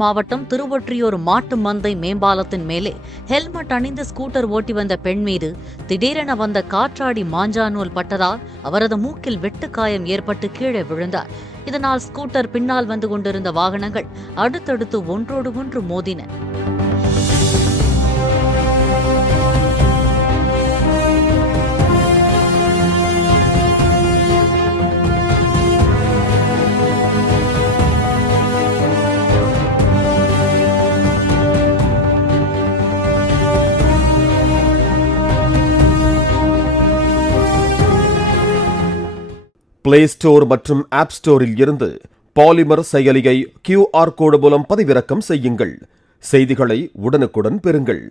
மாவட்டம் திருவொற்றியூர் மாட்டு மந்தை மேம்பாலத்தின் மேலே ஹெல்மெட் அணிந்து ஸ்கூட்டர் ஓட்டி வந்த பெண் மீது திடீரென வந்த காற்றாடி மாஞ்சாநூல் பட்டதால் அவரது மூக்கில் வெட்டுக்காயம் ஏற்பட்டு கீழே விழுந்தார். இதனால் ஸ்கூட்டர் பின்னால் வந்து கொண்டிருந்த வாகனங்கள் அடுத்தடுத்து ஒன்றோடு ஒன்று மோதின. பிளே ஸ்டோர் மற்றும் ஆப் ஸ்டோரில் இருந்து பாலிமர் செயலியை QR கோடு மூலம் பதிவிறக்கம் செய்யுங்கள். செய்திகளை உடனுக்குடன் பெறுங்கள்.